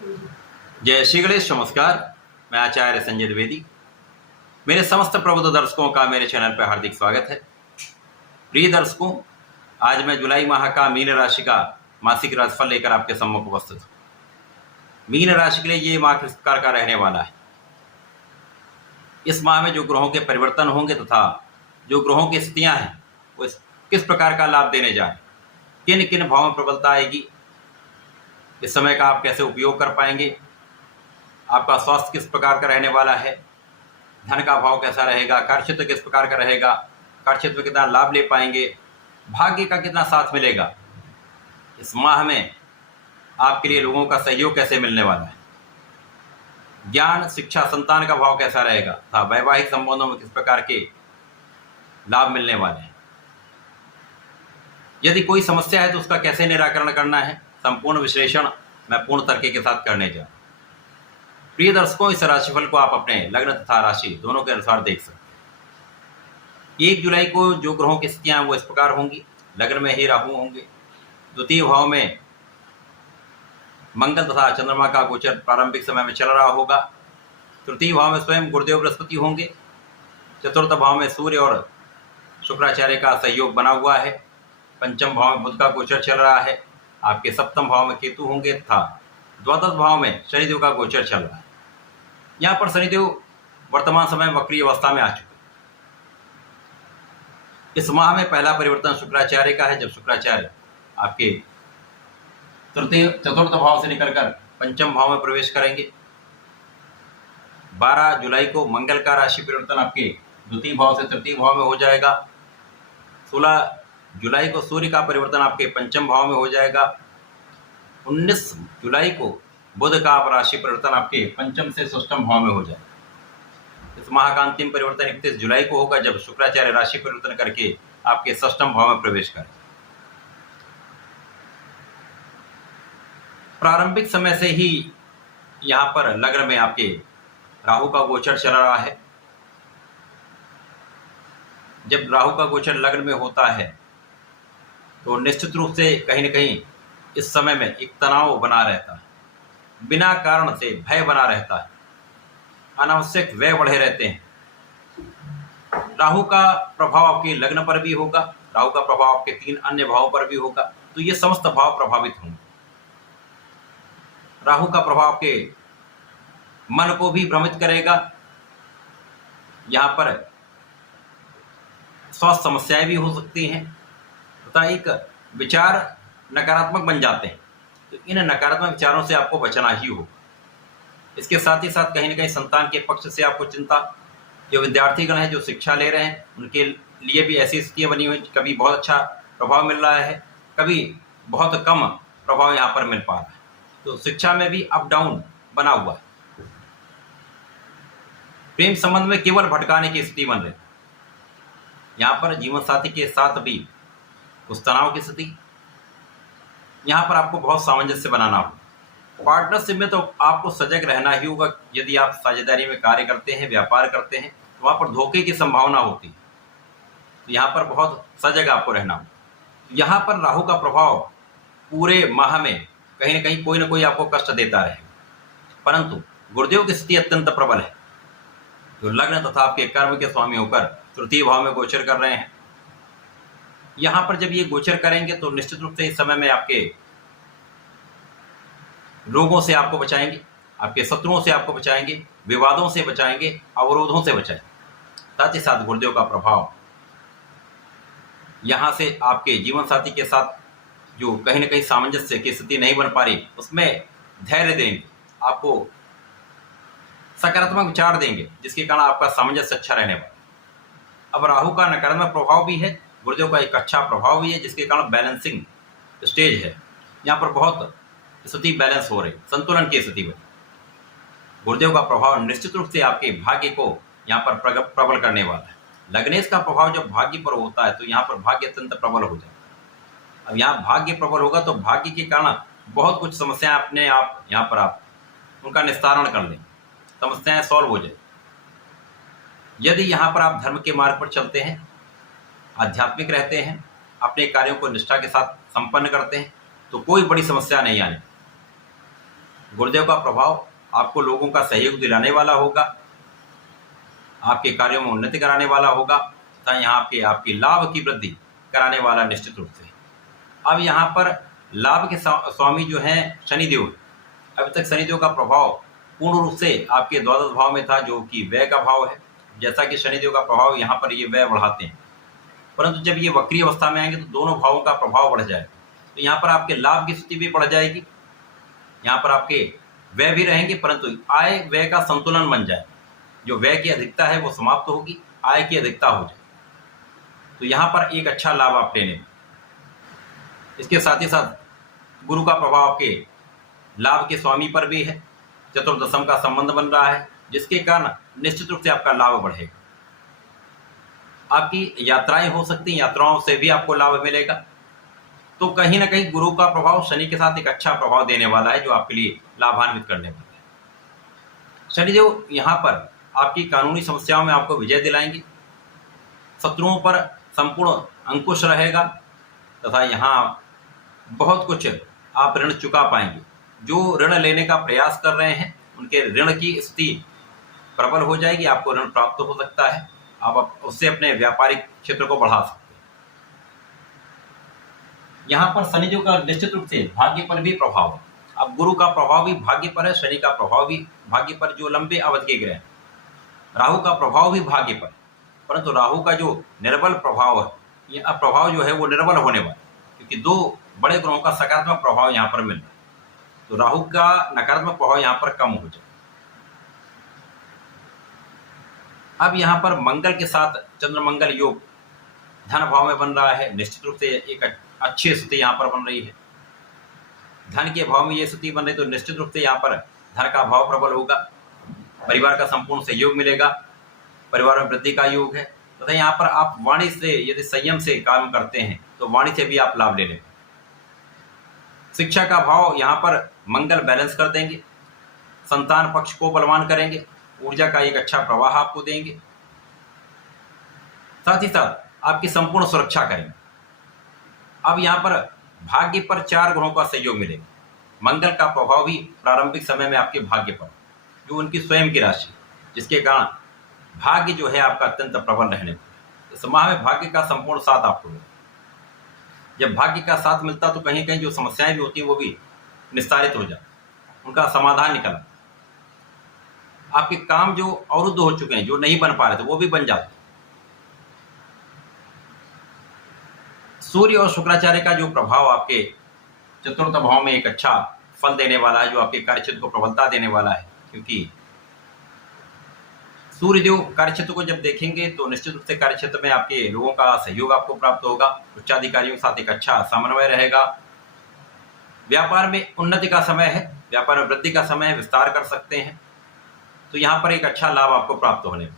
जय श्री गणेश। नमस्कार। मैं आचार्य संजय द्विवेदी। मेरे समस्त प्रबुद्ध दर्शकों का मेरे चैनल पर हार्दिक स्वागत है। प्रिय दर्शकों, आज मैं जुलाई माह का मीन राशि का मासिक राशिफल लेकर आपके सम्मुख उपस्थित हूँ। मीन राशि के लिए ये माह किस प्रकार का रहने वाला है, इस माह में जो ग्रहों के परिवर्तन होंगे तथा जो ग्रहों की स्थितियां हैं वो किस प्रकार का लाभ देने जा रहे हैं, किन किन भावों में प्रबलता आएगी, इस समय का आप कैसे उपयोग कर पाएंगे, आपका स्वास्थ्य किस प्रकार का रहने वाला है, धन का भाव कैसा रहेगा, कार्यक्षेत्र किस प्रकार का रहेगा, कार्यक्षेत्र में कितना लाभ ले पाएंगे, भाग्य का कितना साथ मिलेगा, इस माह में आपके लिए लोगों का सहयोग कैसे मिलने वाला है, ज्ञान शिक्षा संतान का भाव कैसा रहेगा तथा वैवाहिक संबंधों में किस प्रकार के लाभ मिलने वाले हैं। यदि कोई समस्या है तो उसका कैसे निराकरण करना है, संपूर्ण विश्लेषण मैं पूर्ण तर्क के साथ करने जा रहा हूं। प्रिय दर्शकों, इस राशिफल को आप अपने लग्न तथा राशि दोनों के अनुसार देख सकते हैं। 1 जुलाई को जो ग्रहों की स्थितियां वो इस प्रकार होंगी। लग्न में ही राहु होंगे, द्वितीय भाव में मंगल तथा चंद्रमा का गोचर प्रारंभिक समय में चल रहा होगा। तृतीय भाव में स्वयं गुरुदेव बृहस्पति होंगे। चतुर्थ भाव में सूर्य और शुक्राचार्य का सहयोग बना हुआ है। पंचम भाव में बुध का गोचर चल रहा है। आपके सप्तम भाव में केतु होंगे तथा द्वादश भाव में शनिदेव का गोचर चल रहा है। यहाँ पर शनिदेव वर्तमान समय वक्री अवस्था में आ चुके हैं। इस माह में पहला परिवर्तन शुक्राचार्य का है, जब शुक्राचार्य आपके चतुर्थ भाव से निकलकर पंचम भाव में प्रवेश करेंगे। 12 जुलाई को मंगल का राशि परिवर्तन आपके द्वितीय भाव से तृतीय भाव में हो जाएगा। 16 जुलाई को सूर्य का परिवर्तन आपके पंचम भाव में हो जाएगा। 19 जुलाई को बुध का राशि परिवर्तन आपके पंचम से षष्ठम भाव में हो जाएगा। इस माह का अंतिम परिवर्तन 31 जुलाई को होगा, जब शुक्राचार्य राशि परिवर्तन करके आपके षष्ठम भाव में प्रवेश करें। प्रारंभिक समय से ही यहाँ पर लग्न में आपके राहु का गोचर चल रहा है। जब राहु का गोचर लग्न में होता है तो निश्चित रूप से कहीं न कहीं इस समय में एक तनाव बना रहता है, बिना कारण से भय बना रहता है, अनावश्यक व्यय बढ़े रहते हैं। राहु का प्रभाव आपके लग्न पर भी होगा, राहु का प्रभाव आपके 3 अन्य भावों पर भी होगा, तो ये समस्त भाव प्रभावित होंगे। राहु का प्रभाव आपके मन को भी भ्रमित करेगा। यहाँ पर स्वास्थ्य समस्याएं भी हो सकती हैं तथा एक विचार नकारात्मक बन जाते हैं, तो इन नकारात्मक विचारों से आपको बचना ही होगा। इसके साथ ही साथ कहीं न कहीं संतान के पक्ष से आपको चिंता, जो विद्यार्थीगण हैं जो शिक्षा ले रहे हैं उनके लिए भी ऐसी स्थितियां बनी हुई, कभी बहुत अच्छा प्रभाव मिल रहा है, कभी बहुत कम प्रभाव यहाँ पर मिल पा रहा है, तो शिक्षा में भी अप डाउन बना हुआ है। प्रेम संबंध में केवल भटकाने की स्थिति बन रही है। यहाँ पर जीवन साथी के साथ भी कुछ तनाव की स्थिति, यहाँ पर आपको बहुत सामंजस्य बनाना होगा। पार्टनरशिप में तो आपको सजग रहना ही होगा। यदि आप साझेदारी में कार्य करते हैं, व्यापार करते हैं, तो वहाँ पर धोखे की संभावना होती है, तो यहाँ पर बहुत सजग आपको रहना होगा। यहाँ पर राहु का प्रभाव पूरे माह में कहीं न कहीं कोई ना कोई आपको कष्ट देता रहेगा, परंतु गुरुदेव की स्थिति अत्यंत प्रबल है, जो लग्न तथा आपके कर्म के स्वामी होकर तृतीय भाव में गोचर कर रहे हैं। यहाँ पर जब ये गोचर करेंगे तो निश्चित रूप से इस समय में आपके रोगों से आपको बचाएंगे, आपके शत्रुओं से आपको बचाएंगे, विवादों से बचाएंगे, अवरोधों से बचाएंगे। साथ ही साथ गुरुदेव का प्रभाव यहाँ से आपके जीवन साथी के साथ जो कहीं न कहीं सामंजस्य की स्थिति नहीं बन पा रही, उसमें धैर्य देंगे, आपको सकारात्मक विचार देंगे, जिसके कारण आपका सामंजस्य अच्छा रहने वाला। अब राहु का नकारात्मक प्रभाव भी है, गुरुदेव का एक अच्छा प्रभाव भी है, जिसके कारण बैलेंसिंग स्टेज है। यहाँ पर बहुत स्थिति बैलेंस हो रही, संतुलन की स्थिति बनी। गुरुदेव का प्रभाव निश्चित रूप से आपके भाग्य को यहाँ पर प्रबल करने वाला है। लग्नेश का प्रभाव जब भाग्य पर होता है तो यहाँ पर भाग्य अत्यंत प्रबल हो जाता है। अब यहाँ भाग्य प्रबल होगा तो भाग्य के कारण बहुत कुछ समस्याएं अपने आप यहाँ पर आप उनका निस्तारण कर लें, समस्याएं सॉल्व हो जाए। यदि यहाँ पर आप धर्म के मार्ग पर चलते हैं, आध्यात्मिक रहते हैं, अपने कार्यों को निष्ठा के साथ संपन्न करते हैं, तो कोई बड़ी समस्या नहीं आने। गुरुदेव का प्रभाव आपको लोगों का सहयोग दिलाने वाला होगा, आपके कार्यों में उन्नति कराने वाला होगा तथा यहाँ पे आपकी लाभ की वृद्धि कराने वाला निश्चित रूप से। अब यहाँ पर लाभ के स्वामी जो हैं शनिदेव, अभी तक शनिदेव का प्रभाव पूर्ण रूप से आपके द्वादश भाव में था, जो कि व्यय का भाव है। जैसा कि शनिदेव का प्रभाव यहाँ पर ये व्यय बढ़ाते हैं, परंतु जब ये वक्री अवस्था में आएंगे तो दोनों भावों का प्रभाव बढ़ जाएगा। तो यहाँ पर आपके लाभ की स्थिति भी बढ़ जाएगी, यहाँ पर आपके व्यय भी रहेंगे, परंतु आय व्यय का संतुलन बन जाए। जो व्यय की अधिकता है वो समाप्त होगी, आय की अधिकता हो जाए। तो यहाँ पर एक अच्छा लाभ आप लेने। इसके साथ ही साथ गुरु का प्रभाव आपके लाभ के स्वामी पर भी है, चतुर्दशम का संबंध बन रहा है, जिसके कारण निश्चित रूप से आपका लाभ बढ़ेगा। आपकी यात्राएं हो सकती हैं, यात्राओं से भी आपको लाभ मिलेगा। तो कहीं ना कहीं गुरु का प्रभाव शनि के साथ एक अच्छा प्रभाव देने वाला है, जो आपके लिए लाभान्वित करने वाला है। शनिदेव यहाँ पर आपकी कानूनी समस्याओं में आपको विजय दिलाएंगे, शत्रुओं पर संपूर्ण अंकुश रहेगा तथा यहाँ बहुत कुछ आप ऋण चुका पाएंगे। जो ऋण लेने का प्रयास कर रहे हैं उनके ऋण की स्थिति प्रबल हो जाएगी, आपको ऋण प्राप्त हो सकता है, आप उससे अपने व्यापारिक क्षेत्र को बढ़ा सकते हैं। यहाँ पर शनिदेव का निश्चित रूप से भाग्य पर भी प्रभाव है। अब गुरु का प्रभाव भी भाग्य पर है, शनि का प्रभाव भी भाग्य पर, जो लंबे अवधि के ग्रह। राहु का प्रभाव भी भाग्य पर, परंतु राहु का जो निर्बल प्रभाव है, ये अब प्रभाव जो है वो निर्बल होने वाला है, क्योंकि दो बड़े ग्रहों का सकारात्मक प्रभाव यहाँ पर मिल रहा है। तो राहु का नकारात्मक प्रभाव यहाँ पर कम हो जाए। अब यहाँ पर मंगल के साथ चंद्र मंगल योग धन भाव में बन रहा है, निश्चित रूप से एक अच्छी स्थिति यहाँ पर बन रही है। धन के भाव में ये स्थिति बन रही, तो निश्चित रूप से यहाँ पर धन का भाव प्रबल होगा, परिवार का संपूर्ण सहयोग मिलेगा, परिवार में वृद्धि का योग है तथा यहाँ पर आप वाणी से यदि संयम से काम करते हैं तो वाणी से भी आप लाभ ले लेंगे। शिक्षा का भाव यहाँ पर मंगल बैलेंस कर देंगे, संतान पक्ष को बलवान करेंगे, ऊर्जा का एक अच्छा प्रवाह आपको देंगे, साथ ही साथ आपकी संपूर्ण सुरक्षा करेंगे। अब यहाँ पर भाग्य पर 4 ग्रहों का सहयोग मिलेगा। मंगल का प्रभाव भी प्रारंभिक समय में आपके भाग्य पर, जो उनकी स्वयं की राशि, जिसके कारण भाग्य जो है आपका अत्यंत प्रबल रहने पर। इस माह में भाग्य का संपूर्ण साथ आपको मिलेगा। जब भाग्य का साथ मिलता तो कहीं कहीं जो समस्याएं भी होती हैं वो भी निस्तारित हो जाए, उनका समाधान निकला। आपके काम जो अवरुद्ध हो चुके हैं, जो नहीं बन पा रहे थे, वो भी बन जाते। सूर्य और शुक्राचार्य का जो प्रभाव आपके चतुर्थ भाव में एक अच्छा फल देने वाला है, जो आपके कार्यक्षेत्र को प्रबलता देने वाला है, क्योंकि सूर्यदेव कार्यक्षेत्र को जब देखेंगे तो निश्चित रूप से कार्यक्षेत्र में आपके लोगों का सहयोग आपको प्राप्त होगा, उच्चाधिकारियों के साथ एक अच्छा समन्वय रहेगा। व्यापार में उन्नति का समय है, व्यापार में वृद्धि का समय है, विस्तार कर सकते हैं, तो यहाँ पर एक अच्छा लाभ आपको प्राप्त होने में।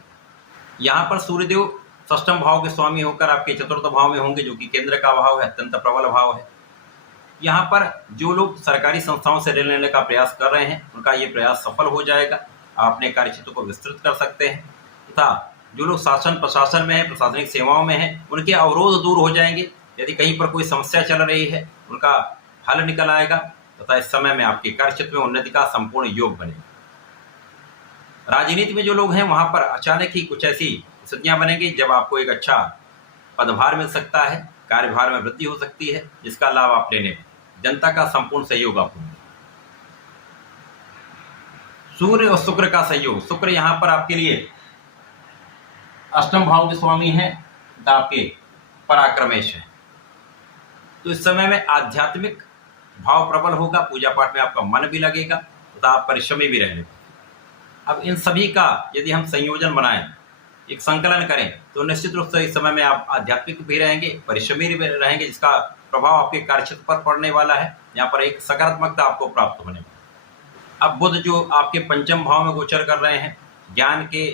यहाँ पर सूर्यदेव षष्ठम भाव के स्वामी होकर आपके चतुर्थ भाव में होंगे, जो कि केंद्र का भाव है, अत्यंत प्रबल भाव है। यहाँ पर जो लोग सरकारी संस्थाओं से ऋण लेने का प्रयास कर रहे हैं उनका ये प्रयास सफल हो जाएगा, आप अपने कार्यक्षेत्र को विस्तृत कर सकते हैं तथा जो लोग शासन प्रशासन में हैं, प्रशासनिक सेवाओं में हैं, उनके अवरोध दूर हो जाएंगे। यदि कहीं पर कोई समस्या चल रही है उनका हल निकल आएगा तथा इस समय में आपके कार्यक्षेत्र में उन्नति का संपूर्ण योग बनेगा। राजनीति में जो लोग हैं वहां पर अचानक ही कुछ ऐसी स्थितियां बनेंगी जब आपको एक अच्छा पदभार मिल सकता है, कार्यभार में वृद्धि हो सकती है, जिसका लाभ आप लेने में जनता का संपूर्ण सहयोग आपको मिलेगा। सूर्य और शुक्र का सहयोग, शुक्र यहाँ पर आपके लिए अष्टम भाव के स्वामी हैं, आपके पराक्रमेश है। तो इस समय में आध्यात्मिक भाव प्रबल होगा, पूजा पाठ में आपका मन भी लगेगा तथा आप परिश्रमी भी रहेंगे। अब इन सभी का यदि हम संयोजन बनाएं, एक संकलन करें, तो निश्चित रूप से इस समय में आप आध्यात्मिक भी रहेंगे, परिश्रमी भी रहेंगे, जिसका प्रभाव आपके कार्यक्षेत्र पर पड़ने वाला है। यहाँ पर एक सकारात्मकता आपको प्राप्त होने वाली। अब बुध जो आपके पंचम भाव में गोचर कर रहे हैं, ज्ञान के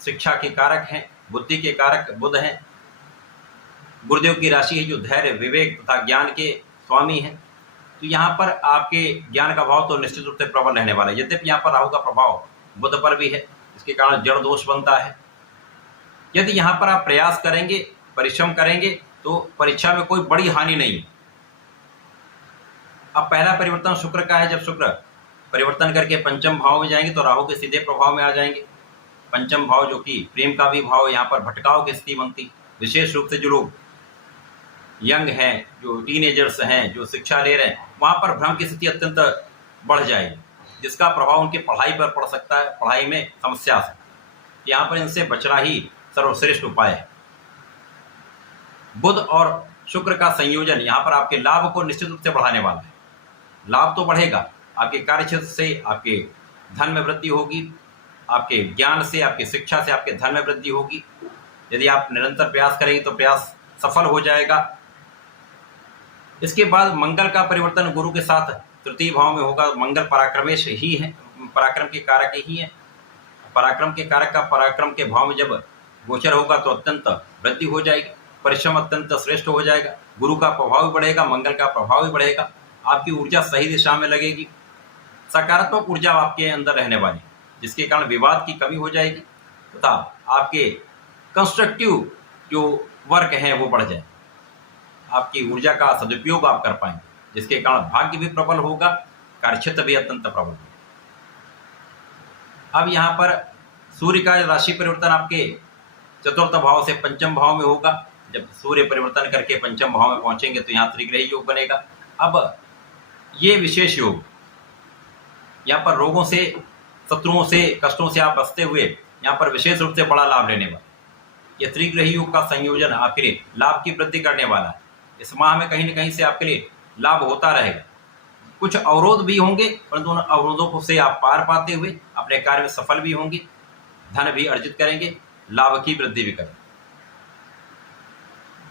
शिक्षा के कारक हैं, बुद्धि के कारक बुध हैं, गुरुदेव की राशि है जो धैर्य विवेक तथा ज्ञान के स्वामी हैं। तो यहाँ पर आपके ज्ञान का भाव तो निश्चित रूप से प्रबल रहने वाला है। यद्यपि यहाँ पर राहु का प्रभाव बुध पर भी है, इसके कारण जड़ दोष बनता है। यदि यहाँ पर आप प्रयास करेंगे, परिश्रम करेंगे, तो परीक्षा में कोई बड़ी हानि नहीं है। अब पहला परिवर्तन शुक्र का है, जब शुक्र परिवर्तन करके पंचम भाव में जाएंगे तो राहु के सीधे प्रभाव में आ जाएंगे। पंचम भाव जो कि प्रेम का भी भाव, यहाँ पर भटकाव की स्थिति बनती। विशेष रूप से जो लोग यंग हैं, जो टीनेजर्स हैं, जो शिक्षा ले रहे हैं, वहाँ पर भ्रम की स्थिति अत्यंत बढ़ जाएगी, जिसका प्रभाव उनकी पढ़ाई पर पड़ सकता है, पढ़ाई में समस्या आ सकती है। यहाँ पर इनसे बचना ही सर्वश्रेष्ठ उपाय है। बुध और शुक्र का संयोजन यहाँ पर आपके लाभ को निश्चित रूप से बढ़ाने वाला है। लाभ तो बढ़ेगा, आपके कार्यक्षेत्र से आपके धन में वृद्धि होगी, आपके ज्ञान से, आपकी शिक्षा से आपके धन में वृद्धि होगी। यदि आप निरंतर प्रयास करेंगे तो प्रयास सफल हो जाएगा। इसके बाद मंगल का परिवर्तन गुरु के साथ तृतीय भाव में होगा। मंगल पराक्रमेश ही है, पराक्रम के कारक ही है। पराक्रम के कारक का पराक्रम के भाव में जब गोचर होगा तो अत्यंत वृद्धि हो जाएगी, परिश्रम अत्यंत श्रेष्ठ हो जाएगा, गुरु का प्रभाव भी बढ़ेगा, मंगल का प्रभाव भी बढ़ेगा, आपकी ऊर्जा सही दिशा में लगेगी, सकारात्मक ऊर्जा आपके अंदर रहने वाली, जिसके कारण विवाद की कमी हो जाएगी तथा आपके कंस्ट्रक्टिव जो वर्क है वो बढ़ जाए। आपकी ऊर्जा का सदुपयोग आप कर पाएंगे, जिसके कारण भाग्य भी प्रबल होगा, कार्यक्षेत्र भी अत्यंत प्रबल होगा। अब यहाँ पर सूर्य का राशि परिवर्तन आपके चतुर्थ भाव से पंचम भाव में होगा। जब सूर्य परिवर्तन करके पंचम भाव में पहुंचेंगे तो यहाँ त्रिग्रही योग बनेगा। अब ये विशेष योग यहाँ पर रोगों से, शत्रुओं से, कष्टों से आप बचते हुए यहाँ पर विशेष रूप से बड़ा लाभ लेने वाला। यह त्रिग्रही योग का संयोजन आपके लिए लाभ की वृद्धि करने वाला है। इस माह में कहीं न कहीं से आपके लिए लाभ होता रहेगा। कुछ अवरोध भी होंगे, परंतु उन अवरोधों को से आप पार पाते हुए अपने कार्य में सफल भी होंगे, धन भी अर्जित करेंगे, लाभ की वृद्धि भी करेंगे।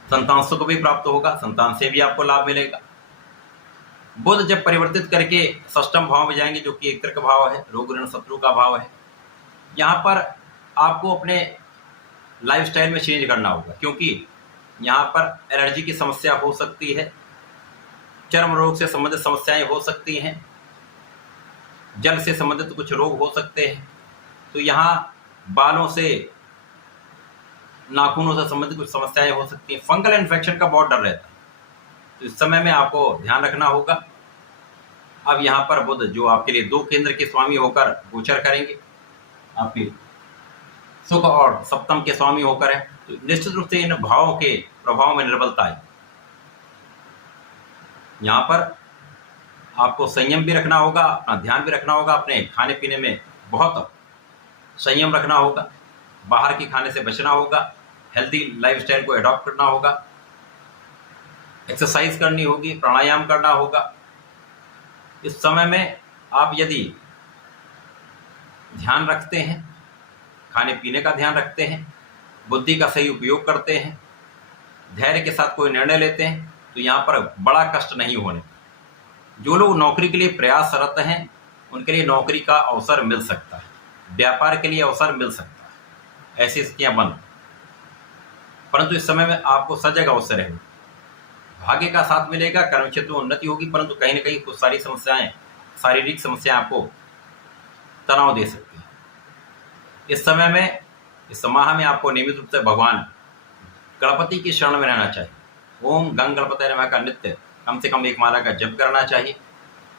संतान सुख भी प्राप्त होगा, संतान से भी आपको लाभ मिलेगा। बुध जब परिवर्तित करके षष्ठम भाव में जाएंगे, जो कि एक तर्क भाव है, रोग ऋण शत्रु का भाव है, यहाँ पर आपको अपने लाइफस्टाइल में चेंज करना होगा, क्योंकि यहाँ पर एलर्जी की समस्या हो सकती है, चर्म रोग से संबंधित समस्याएं हो सकती हैं, जल से संबंधित कुछ रोग हो सकते हैं। तो यहाँ बालों से, नाखूनों से संबंधित कुछ समस्याएं हो सकती हैं, फंगल इन्फेक्शन का बहुत डर रहता है, तो इस समय में आपको ध्यान रखना होगा। अब यहाँ पर बुध जो आपके लिए 2 केंद्र के स्वामी होकर गोचर करेंगे, आपके सुख और सप्तम के स्वामी होकर है, तो निश्चित रूप से इन भावों के प्रभाव में निर्बलता है। यहाँ पर आपको संयम भी रखना होगा, अपना ध्यान भी रखना होगा, अपने खाने पीने में बहुत संयम रखना होगा, बाहर के खाने से बचना होगा, हेल्दी लाइफस्टाइल को एडॉप्ट करना होगा, एक्सरसाइज करनी होगी, प्राणायाम करना होगा। इस समय में आप यदि ध्यान रखते हैं, खाने पीने का ध्यान रखते हैं, बुद्धि का सही उपयोग करते हैं, धैर्य के साथ कोई निर्णय लेते हैं, तो यहाँ पर बड़ा कष्ट नहीं होने। जो लोग नौकरी के लिए प्रयासरत हैं उनके लिए नौकरी का अवसर मिल सकता है, व्यापार के लिए अवसर मिल सकता है, ऐसी स्थितियाँ बंद। परंतु इस समय में आपको सजग अवसर है, भाग्य का साथ मिलेगा, कर्म क्षेत्र में उन्नति होगी, परंतु कहीं ना कहीं कुछ सारी समस्याएं, शारीरिक समस्याएं आपको तनाव दे सकती हैं। इस समय में, इस माह में आपको नियमित रूप से भगवान गणपति की शरण में रहना चाहिए। ओम गंग गणपति नमः का नित्य कम से कम 1 माला का जप करना चाहिए।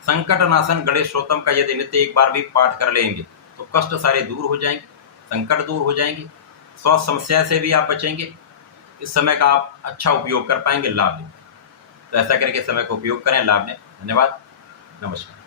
संकट नाशन गणेश श्रोतम का यदि नित्य 1 बार भी पाठ कर लेंगे तो कष्ट सारे दूर हो जाएंगे, संकट दूर हो जाएंगे, स्वास्थ्य समस्या से भी आप बचेंगे। इस समय का आप अच्छा उपयोग कर पाएंगे, लाभ लेंगे। तो ऐसा करके समय को उपयोग करें, लाभ लें। धन्यवाद, नमस्कार।